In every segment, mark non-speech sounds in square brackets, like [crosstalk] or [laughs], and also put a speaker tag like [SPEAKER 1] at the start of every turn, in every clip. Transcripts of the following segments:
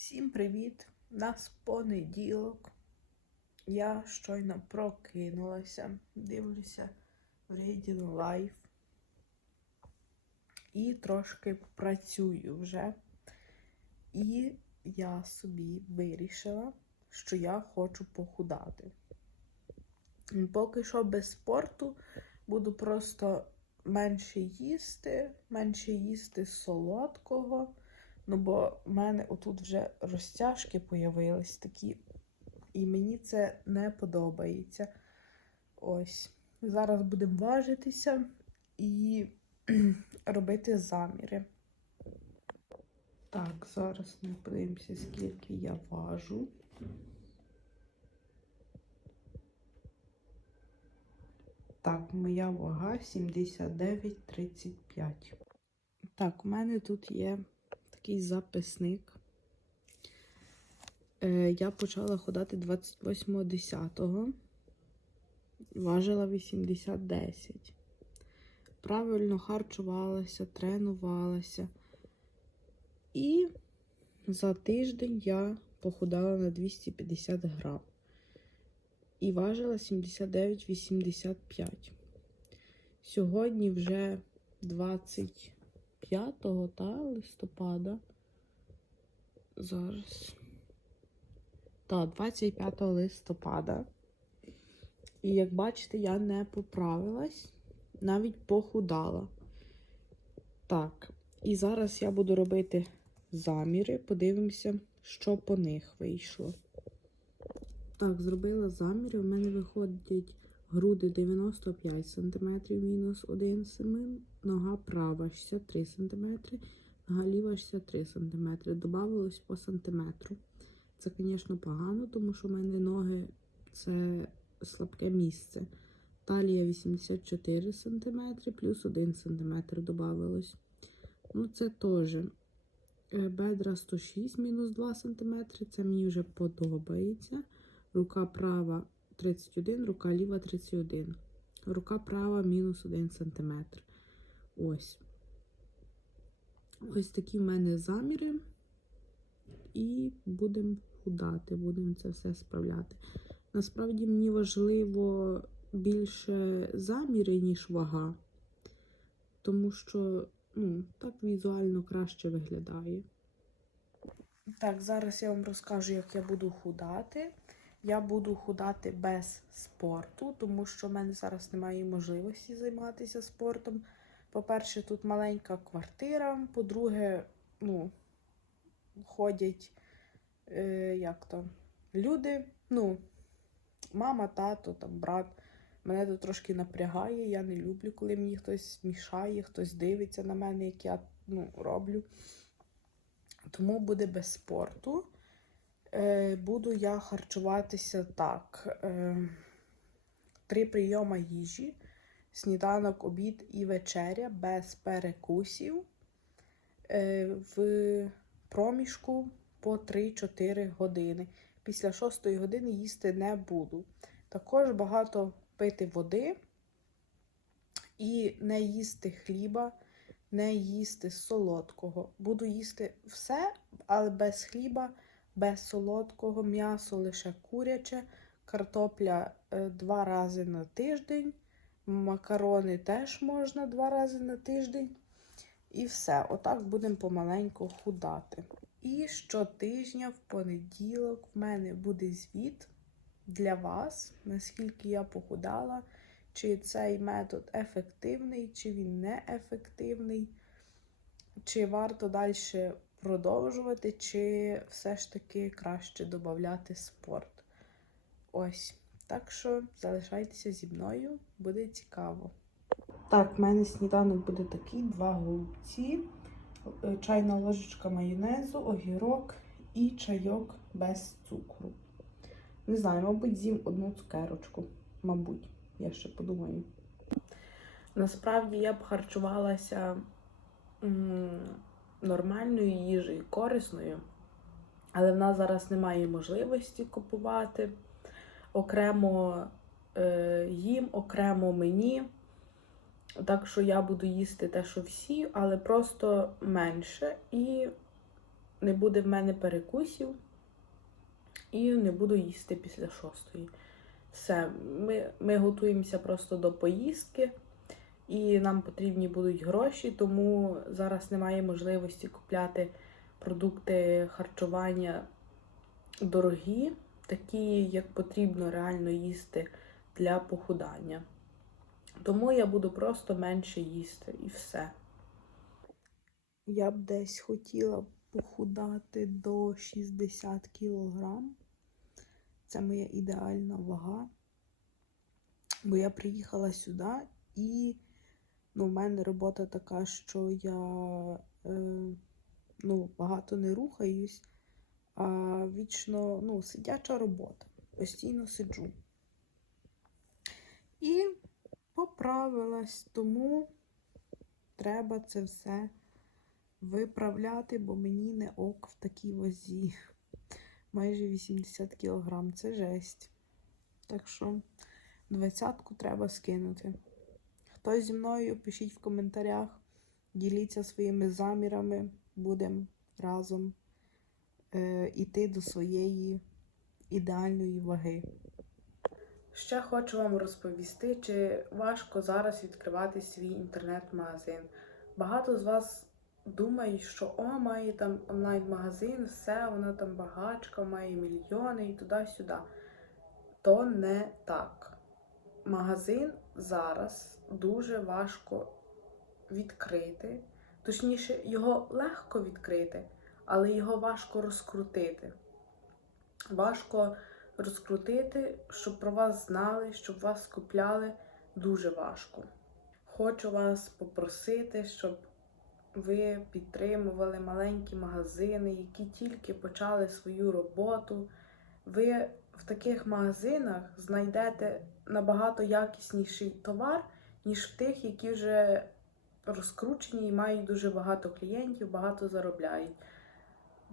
[SPEAKER 1] Всім привіт! Нас понеділок. Я щойно прокинулася, дивлюся в Reading Life і трошки працюю вже. І я собі вирішила, що я хочу похудати. Поки що без спорту буду просто менше їсти, менше їсти солодкого. Ну, бо в мене отут вже розтяжки появились такі, і мені це не подобається. Ось. Зараз будемо важитися і [clears throat] робити заміри. Так, зараз ми подивимося, скільки я важу. Так, моя вага 79,35. Так, у мене тут є такий записник. Е, я почала ходати 28.10. Важила 80-10. Правильно харчувалася, тренувалася. І за тиждень я похудала на 250 грам. І важила 79,85. Сьогодні вже 20. 5 та, листопада. Зараз. Так, 25 листопада. І як бачите, я не поправилась, навіть похудала. Так, і зараз я буду робити заміри, подивимося, що по них вийшло. Так, зробила заміри. У мене виходять груди 95 см мінус 1 см, нога права 63 см, нога ліва 63 см. Добавилось по сантиметру. Це, звісно, погано, тому що в мене ноги це слабке місце. Талія 84 см, плюс 1 см додавалось. Ну, це теж бедра 106 мінус 2 см. Це мені вже подобається. Рука права 31, рука ліва 31. Рука права мінус 1 см. Ось. Ось такі в мене заміри. І будемо худати, будемо це все справляти. Насправді мені важливо більше заміри, ніж вага, тому що, ну, так візуально краще виглядає. Так, зараз я вам розкажу, як я буду худати. Я буду худати без спорту, тому що в мене зараз немає можливості займатися спортом. По-перше, тут маленька квартира. По-друге, ну, ходять е, як то, люди. Ну, мама, тато, там, брат. Мене тут трошки напрягає. Я не люблю, коли мені хтось мішає, хтось дивиться на мене, як я ну, роблю. Тому буде без спорту. Е, Буду я харчуватися так. Е, Три прийоми їжі, сніданок, обід і вечеря без перекусів. Е, В проміжку по 3-4 години. Після 6 години їсти не буду. Також багато пити води і не їсти хліба, не їсти солодкого. Буду їсти все, але без хліба без солодкого, м'ясо лише куряче, картопля е, два рази на тиждень, макарони теж можна два рази на тиждень. І все. Отак будемо помаленьку худати. І щотижня в понеділок в мене буде звіт для вас, наскільки я похудала, чи цей метод ефективний, чи він не ефективний, чи варто далі продовжувати, чи все ж таки краще додати спорт. Ось. Так що залишайтеся зі мною, буде цікаво. Так, в мене сніданок буде такий: два голубці, е, чайна ложечка майонезу, огірок і чайок без цукру. Не знаю, мабуть, з'їм одну цукерочку. Мабуть, я ще подумаю. Насправді я б харчувалася нормальною їжею, корисною, але в нас зараз немає можливості купувати окремо е, їм, окремо мені. Так що я буду їсти те, що всі, але просто менше. І не буде в мене перекусів і не буду їсти після шостої. Все, ми, ми готуємося просто до поїздки, і нам потрібні будуть гроші, тому зараз немає можливості купляти продукти харчування дорогі, такі, як потрібно реально їсти для похудання. Тому я буду просто менше їсти і все. Я б десь хотіла похудати до 60 кілограм. Це моя ідеальна вага. Бо я приїхала сюди і ну, в мене робота така, що я е, ну, багато не рухаюсь, а вічно ну, сидяча робота. Постійно сиджу. І поправилась, тому треба це все виправляти, бо мені не ок в такій вазі. Майже 80 кілограм. Це жесть. Так що двадцятку треба скинути. Хто зі мною, пишіть в коментарях, діліться своїми замірами, будемо разом іти до своєї ідеальної ваги. Ще хочу вам розповісти, чи важко зараз відкривати свій інтернет-магазин. Багато з вас думають, що о, має там онлайн-магазин, все, вона там багачка, має мільйони і туди-сюди. То не так. Магазин зараз дуже важко відкрити. Точніше, його легко відкрити, але його важко розкрутити. Важко розкрутити, щоб про вас знали, щоб вас купляли дуже важко. Хочу вас попросити, щоб ви підтримували маленькі магазини, які тільки почали свою роботу. Ви в таких магазинах знайдете набагато якісніший товар, ніж в тих, які вже розкручені і мають дуже багато клієнтів, багато заробляють.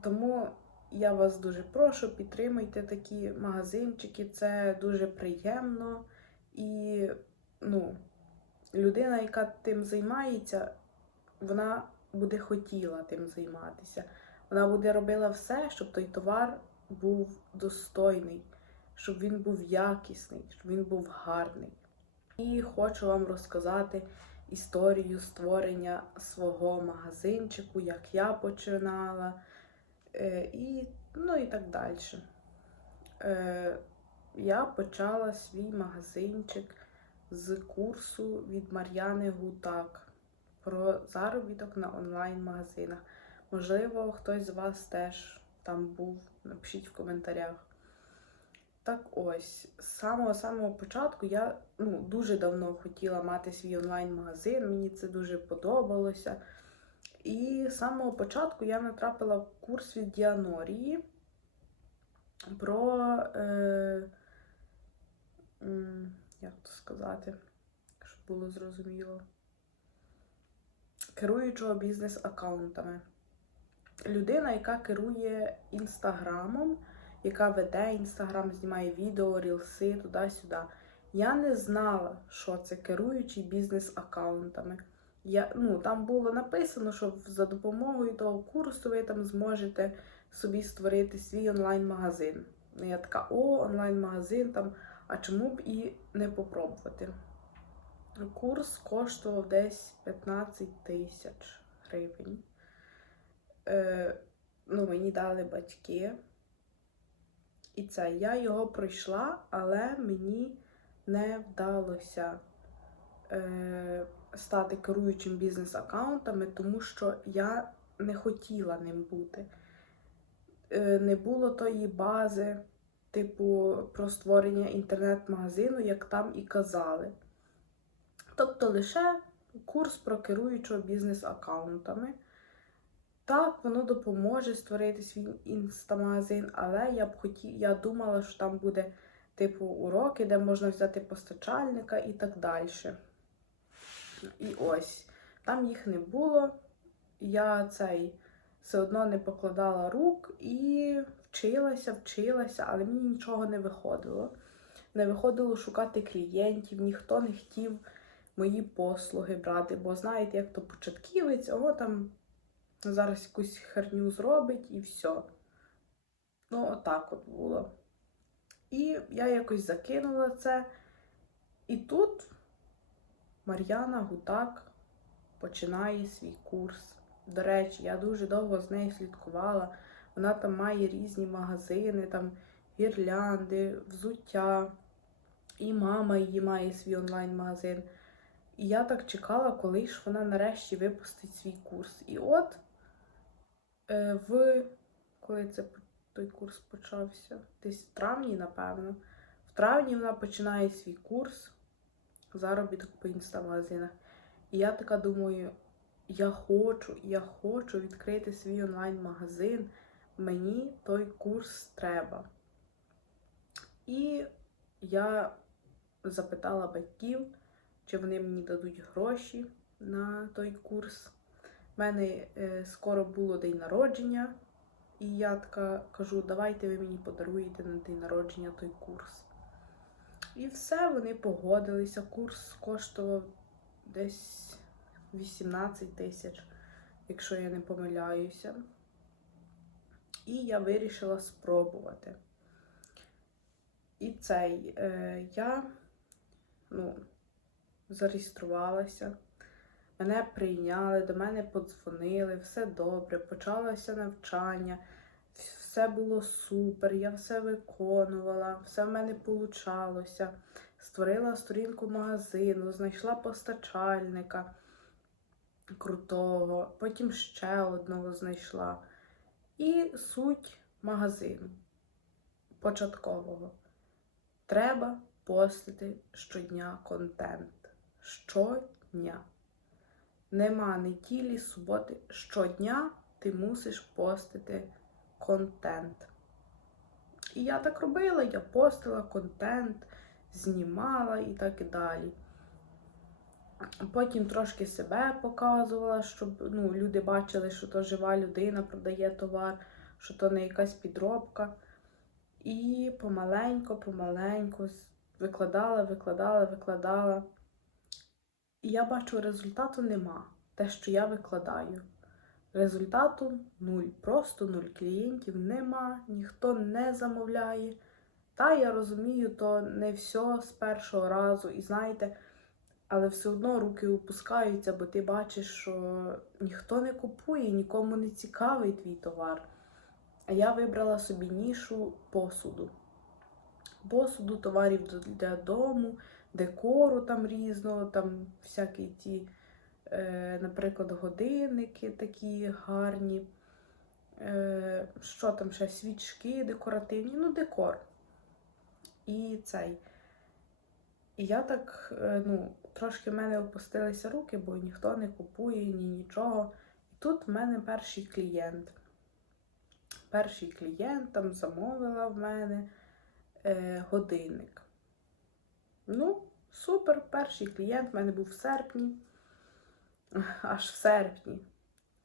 [SPEAKER 1] Тому я вас дуже прошу, підтримуйте такі магазинчики, це дуже приємно. І ну, людина, яка тим займається, вона буде хотіла тим займатися. Вона буде робила все, щоб той товар був достойний, щоб він був якісний, щоб він був гарний. І хочу вам розказати історію створення свого магазинчику, як я починала, і, ну і так далі. Е, Я почала свій магазинчик з курсу від Мар'яни Гутак про заробіток на онлайн-магазинах. Можливо, хтось з вас теж там був, напишіть в коментарях. Так ось, з самого-самого початку я ну, дуже давно хотіла мати свій онлайн-магазин, мені це дуже подобалося. І з самого початку я натрапила в курс від Діанорії про, е, як то сказати, щоб було зрозуміло керуючого бізнес-аккаунтами. Людина, яка керує інстаграмом, яка веде інстаграм, знімає відео, рілси, туди-сюди. Я не знала, що це керуючий бізнес-аккаунтами. Я, ну, Там було написано, що за допомогою того курсу ви там зможете собі створити свій онлайн-магазин. Я така, о, онлайн-магазин, там, а чому б і не попробувати? Курс коштував десь 15 тисяч гривень. Е, ну, Мені дали батьки. І це я його пройшла, але мені не вдалося стати керуючим бізнес-аккаунтами, тому що я не хотіла ним бути. Е, Не було тої бази, типу, про створення інтернет-магазину, як там і казали. Тобто лише курс про керуючого бізнес-аккаунтами. Так, воно допоможе створити свій інстамагазин, але я б хотів, я думала, що там буде типу уроки, де можна взяти постачальника і так далі. І ось, там їх не було. Я цей все одно не покладала рук і вчилася, вчилася, але мені нічого не виходило. Не виходило шукати клієнтів, ніхто не хотів мої послуги брати. Бо знаєте, як то початківець, о там зараз якусь херню зробить і все. Ну, отак от було. І я якось закинула це. І тут Мар'яна Гутак починає свій курс. До речі, я дуже довго з нею слідкувала. Вона там має різні магазини, там гірлянди, взуття. І мама її має свій онлайн-магазин. І я так чекала, коли ж вона нарешті випустить свій курс. І от е, в коли це той курс почався? Десь в травні, напевно. В травні вона починає свій курс заробіток по інстамагазинах. І я така думаю, я хочу, я хочу відкрити свій онлайн-магазин. Мені той курс треба. І я запитала батьків, чи вони мені дадуть гроші на той курс. У мене е, скоро було день народження, і я така кажу, давайте ви мені подаруєте на день народження той курс. І все, вони погодилися. Курс коштував десь 18 тисяч, якщо я не помиляюся. І я вирішила спробувати. І цей е, я ну, зареєструвалася, мене прийняли, до мене подзвонили, все добре, почалося навчання, все було супер, я все виконувала, все в мене получалося. Створила сторінку магазину, знайшла постачальника крутого, потім ще одного знайшла. І суть магазину початкового. Треба постити щодня контент. Щодня. Нема неділі, суботи. Щодня ти мусиш постити контент. І я так робила, я постила контент, знімала і так і далі. Потім трошки себе показувала, щоб ну, люди бачили, що то жива людина продає товар, що то не якась підробка. І помаленько, помаленько викладала, викладала, викладала. І я бачу, результату нема. Те, що я викладаю. Результату нуль. Просто нуль. Клієнтів нема, ніхто не замовляє. Та я розумію, то не все з першого разу. І знаєте, але все одно руки опускаються, бо ти бачиш, що ніхто не купує, нікому не цікавий твій товар. А я вибрала собі нішу посуду. Посуду, товарів для дому, декору там різного, там всякі ті, наприклад, годинники такі гарні. Е, Що там ще? Свічки декоративні, ну, декор. І цей. І я так, е, ну, трошки в мене опустилися руки, бо ніхто не купує, ні нічого. І тут в мене перший клієнт. Перший клієнт там замовила в мене е, годинник. Ну, супер, перший клієнт в мене був в серпні. Аж в серпні,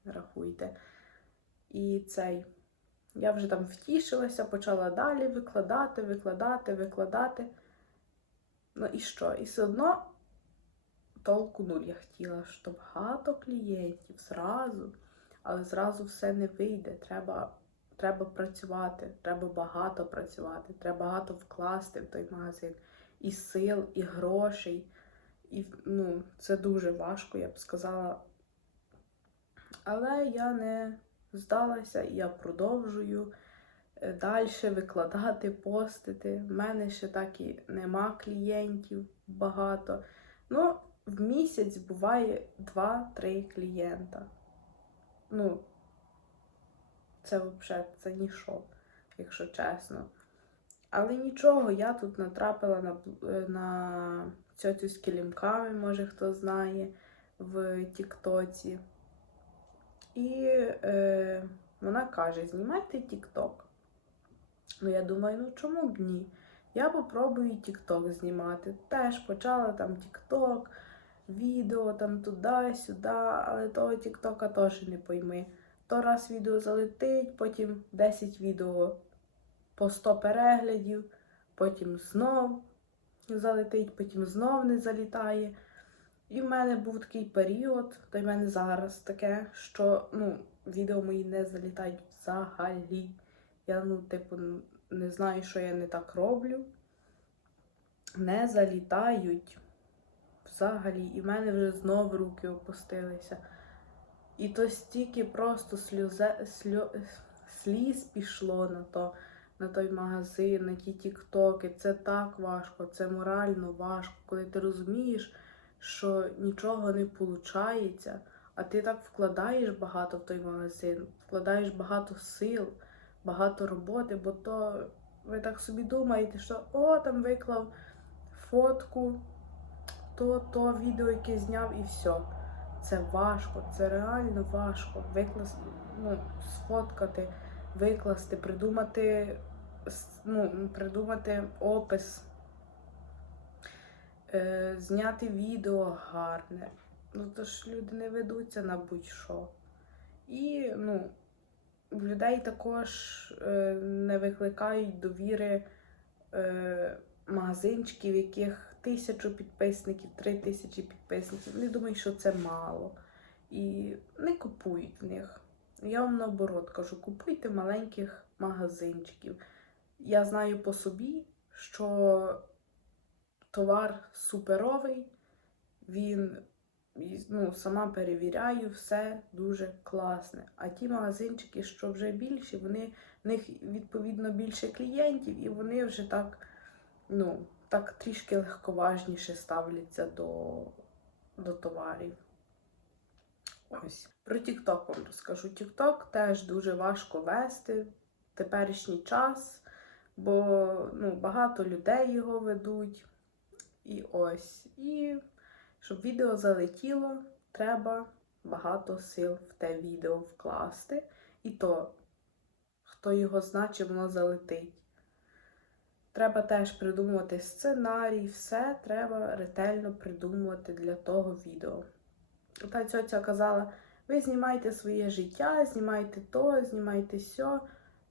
[SPEAKER 1] рахуйте. І цей. Я вже там втішилася, почала далі викладати, викладати, викладати. Ну і що? І все одно толку нуль. Я хотіла, що багато клієнтів зразу, але зразу все не вийде. Треба треба працювати, треба багато працювати, треба багато вкласти в той магазин. І сил, і грошей. І ну, це дуже важко, я б сказала. Але я не здалася, я продовжую е, далі викладати, постити. В мене ще так і нема клієнтів багато. Ну, в місяць буває 2-3 клієнта. Ну, це взагалі це ніщо, якщо чесно. Але нічого, я тут натрапила на е, на цьотю з килимками, може хто знає, в Тіктоці. І е, вона каже: знімайте Тікток. Ну, я думаю, ну чому б ні? Я попробую Тікток знімати. Теж почала там Тікток, відео там туди-сюди, але того Тіктока теж не пойми. То раз відео залетить, потім 10 відео по 100 переглядів, потім знов залетить, потім знов не залітає. І в мене був такий період, та й в мене зараз таке, що ну, відео мої не залітають взагалі. Я, ну, типу, не знаю, що я не так роблю. Не залітають взагалі. І в мене вже знов руки опустилися. І то стільки просто сльозе, сльо, сліз пішло на то, на той магазин, на ті тіктоки. Це так важко, це морально важко, коли ти розумієш, що нічого не виходить, а ти так вкладаєш багато в той магазин, вкладаєш багато сил, багато роботи, бо то ви так собі думаєте, що о, там виклав фотку, то, то відео, яке зняв, і все. Це важко, це реально важко. Викласти, ну, сфоткати, викласти, придумати, ну, придумати опис, е, зняти відео гарне. Ну, то ж люди не ведуться на будь-що. І, ну, в людей також е, не викликають довіри е, магазинчиків, яких тисячу підписників, три тисячі підписників. Вони думають, що це мало. І не купують в них. Я вам наоборот кажу, купуйте маленьких магазинчиків. Я знаю по собі, що товар суперовий, він ну, сама перевіряю, все дуже класне. А ті магазинчики, що вже більші, вони, в них відповідно більше клієнтів, і вони вже так, ну, так трішки легковажніше ставляться до, до товарів. Ось. Про TikTok вам розкажу. TikTok теж дуже важко вести в теперішній час, бо ну, багато людей його ведуть. І ось. І щоб відео залетіло, треба багато сил в те відео вкласти. І то, хто його значить, воно залетить. Треба теж придумувати сценарій, все треба ретельно придумувати для того відео. Та цьоця казала: ви знімайте своє життя, знімайте то, знімайте сьо,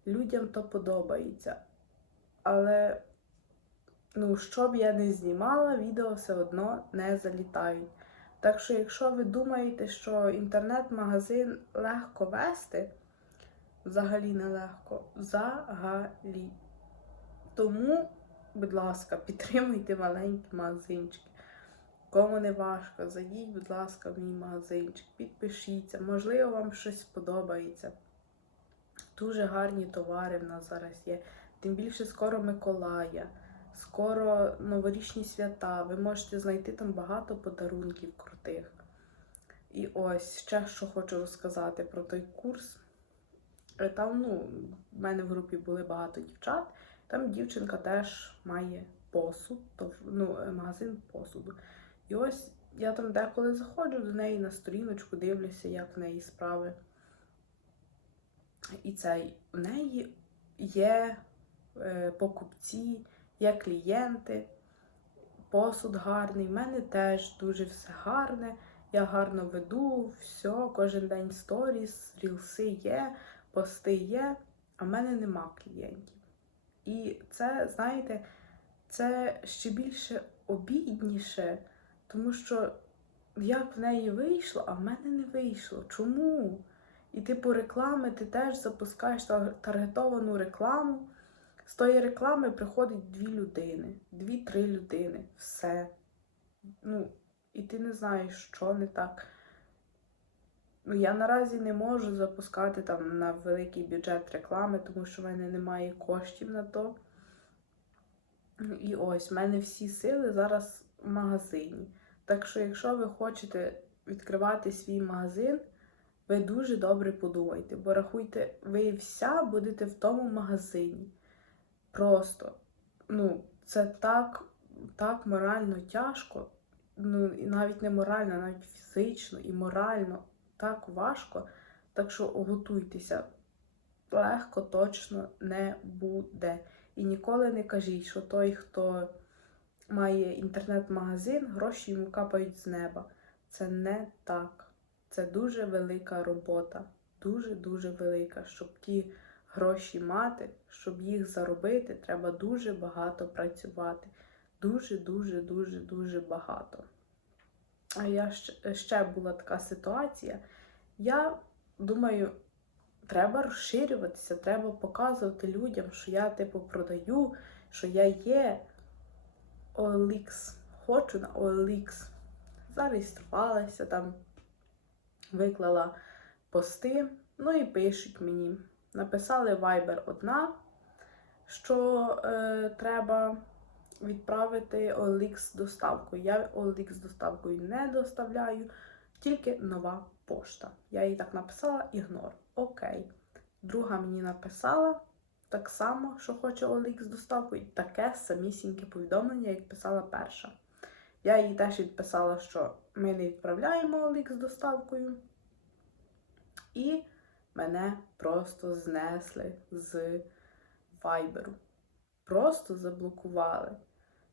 [SPEAKER 1] людям то подобається. Але, ну, що б я не знімала, відео все одно не залітають. Так що, якщо ви думаєте, що інтернет-магазин легко вести, взагалі не легко. Взагалі. Тому, будь ласка, [laughs] підтримуйте маленькі магазинчики. Кому не важко, зайдіть, будь ласка, в мій магазинчик, підпишіться, можливо, вам щось сподобається. Дуже гарні товари в нас зараз є. Тим більше скоро Миколая, скоро новорічні свята. Ви можете знайти там багато подарунків крутих. І ось ще що хочу розказати про той курс. Е, Там, ну, в мене в групі були багато дівчат. Там дівчинка теж має посуд, ну, е, магазин посуду. І ось я там деколи заходжу до неї на сторіночку, дивлюся, як в неї справи. І цей в неї є е, покупці, є клієнти, посуд гарний. В мене теж дуже все гарне. Я гарно веду, все, кожен день сторіс, рілси є, пости є, а в мене нема клієнтів. І це, знаєте, це ще більше обідніше, тому що як в неї вийшло, а в мене не вийшло. Чому? І типу реклами ти теж запускаєш таргетовану рекламу. З тої реклами приходить дві людини, дві-три людини. Все. Ну, і ти не знаєш, що не так. Ну, я наразі не можу запускати там на великий бюджет реклами, тому що в мене немає коштів на то. І ось, в мене всі сили зараз в магазині. Так що, якщо ви хочете відкривати свій магазин, ви дуже добре подумайте, бо рахуйте, ви вся будете в тому магазині. Просто, ну, це так, так морально тяжко, ну, і навіть не морально, навіть фізично і морально так важко. Так що готуйтеся. Легко точно не буде. І ніколи не кажіть, що той, хто має інтернет-магазин, гроші йому капають з неба. Це не так. Це дуже велика робота. Дуже-дуже велика. Щоб ті гроші мати, щоб їх заробити, треба дуже багато працювати. Дуже, дуже, дуже, багато. а я ще була така ситуація. Я думаю, треба розширюватися, треба показувати людям, що я типу продаю, що я є OLX. Хочу на OLX. Зареєструвалася там, виклала пости, ну і пишуть мені. Написали Viber одна, що е, треба відправити OLX доставкою. Я OLX доставкою не доставляю, тільки нова пошта. Я їй так написала ігнор. Окей. Друга мені написала так само, що хоче OLX доставкою, таке самісіньке повідомлення, як писала перша. Я їй теж відписала, що ми не відправляємо OLX доставкою. І мене просто знесли з вайберу. Просто заблокували.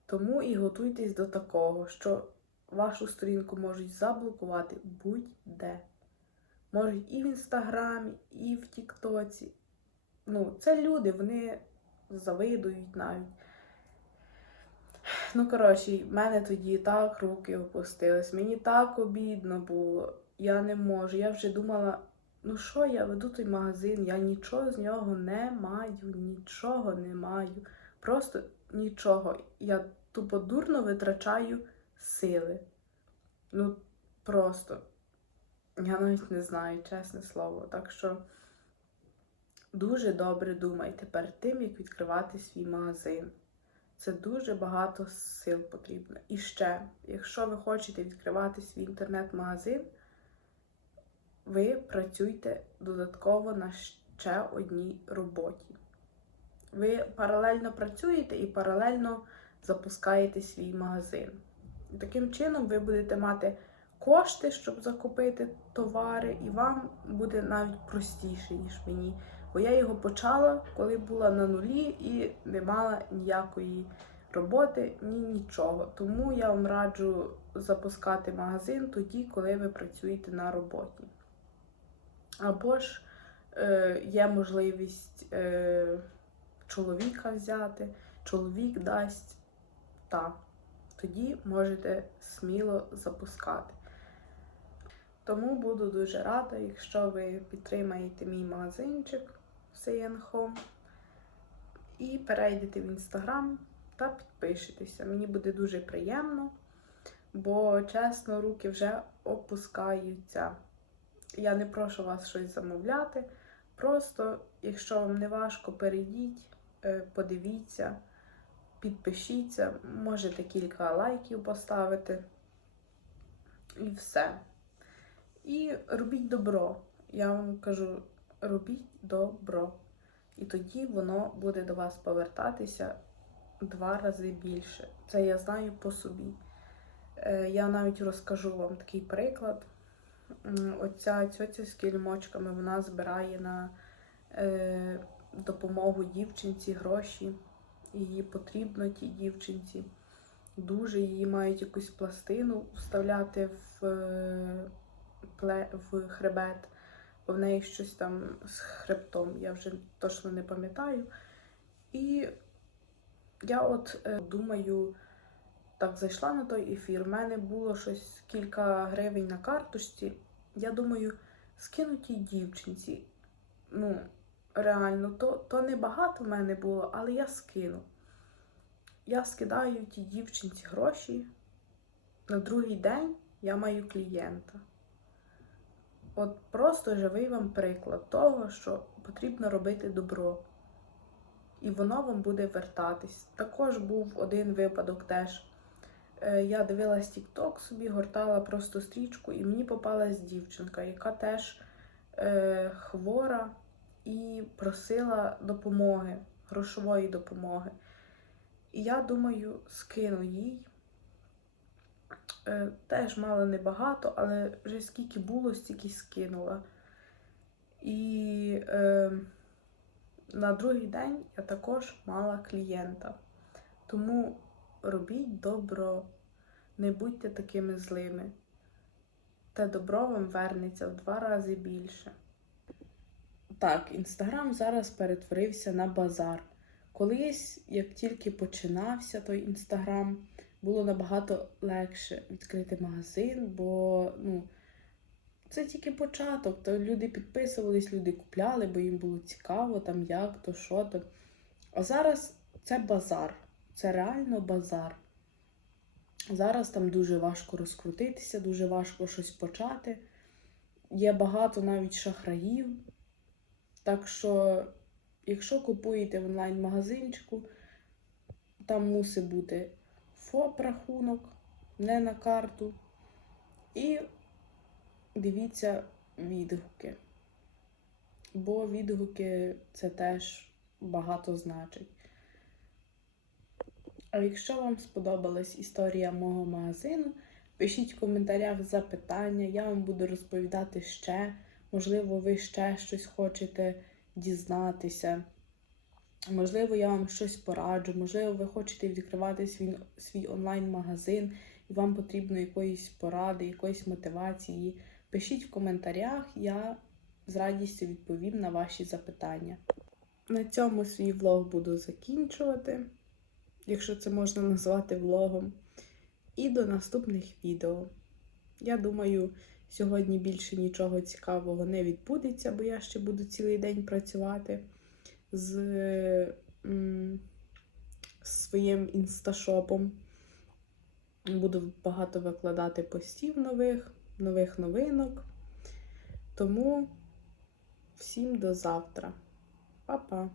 [SPEAKER 1] Тому і готуйтесь до такого, що вашу сторінку можуть заблокувати будь-де. Можуть і в інстаграмі, і в Тіктоці. Ну, це люди, вони завидують навіть. Ну, коротше, в мене тоді так руки опустились. Мені так обідно було. Я не можу. Я вже думала, ну що, я веду той магазин, я нічого з нього не маю, нічого не маю. Просто нічого. Я тупо дурно витрачаю сили. Ну, просто. Я навіть не знаю, чесне слово. Так що дуже добре думайте перед тим, як відкривати свій магазин. Це дуже багато сил потрібно. І ще, якщо ви хочете відкривати свій інтернет-магазин, ви працюйте додатково на ще одній роботі. Ви паралельно працюєте і паралельно запускаєте свій магазин. І таким чином ви будете мати кошти, щоб закупити товари, і вам буде навіть простіше, ніж мені. Бо я його почала, коли була на нулі і не мала ніякої роботи, ні нічого. Тому я вам раджу запускати магазин тоді, коли ви працюєте на роботі. Або ж е, є можливість е, чоловіка взяти, чоловік дасть, та тоді можете сміло запускати. Тому буду дуже рада, якщо ви підтримаєте мій магазинчик CN і перейдете в інстаграм та підпишетеся. Мені буде дуже приємно, бо чесно, руки вже опускаються. Я не прошу вас щось замовляти. Просто, якщо вам не важко, перейдіть, е, подивіться, підпишіться, можете кілька лайків поставити. І все. І робіть добро. Я вам кажу, робіть добро. І тоді воно буде до вас повертатися два рази більше. Це я знаю по собі. Е, Я навіть розкажу вам такий приклад. Оця тьотя з кільмочками вона збирає на е, допомогу дівчинці гроші. Її потрібно тій дівчинці. Дуже її мають якусь пластину вставляти в, е, в хребет, в неї щось там з хребтом, я вже точно не пам'ятаю. І я от е, думаю, так зайшла на той ефір. У мене було щось кілька гривень на карточці. Я думаю, скину тій дівчинці. Ну, реально, то, то не багато в мене було, але я скину. Я скидаю тій дівчинці гроші. На другий день я маю клієнта. От просто живий вам приклад того, що потрібно робити добро. І воно вам буде вертатись. Також був один випадок теж. Е, Я дивилась TikTok собі, гортала просто стрічку, і мені попалась дівчинка, яка теж е, хвора і просила допомоги, грошової допомоги. І я думаю, скину їй. Е, теж мало небагато, але вже скільки було, стільки скинула. І е, на другий день я також мала клієнта. Тому робіть добро, не будьте такими злими. Те добро вам вернеться в два рази більше. Так, інстаграм зараз перетворився на базар. Колись, як тільки починався той інстаграм, було набагато легше відкрити магазин, бо ну, це тільки початок. То люди підписувались, люди купляли, бо їм було цікаво, там як, то що то. А зараз це базар. Це реально базар. Зараз там дуже важко розкрутитися, дуже важко щось почати. Є багато навіть шахраїв. Так що, якщо купуєте в онлайн-магазинчику, там мусить бути ФОП-рахунок, не на карту. І дивіться відгуки. Бо відгуки це теж багато значить. А якщо вам сподобалась історія мого магазину, пишіть в коментарях запитання, я вам буду розповідати ще. Можливо, ви ще щось хочете дізнатися. Можливо, я вам щось пораджу, можливо, ви хочете відкривати свій, свій онлайн-магазин і вам потрібно якоїсь поради, якоїсь мотивації. Пишіть в коментарях, я з радістю відповім на ваші запитання. На цьому свій влог буду закінчувати, якщо це можна назвати влогом. І до наступних відео. Я думаю, сьогодні більше нічого цікавого не відбудеться, бо я ще буду цілий день працювати з, м, своїм інсташопом. Буду багато викладати постів нових, нових новинок. Тому всім до завтра. Па-па!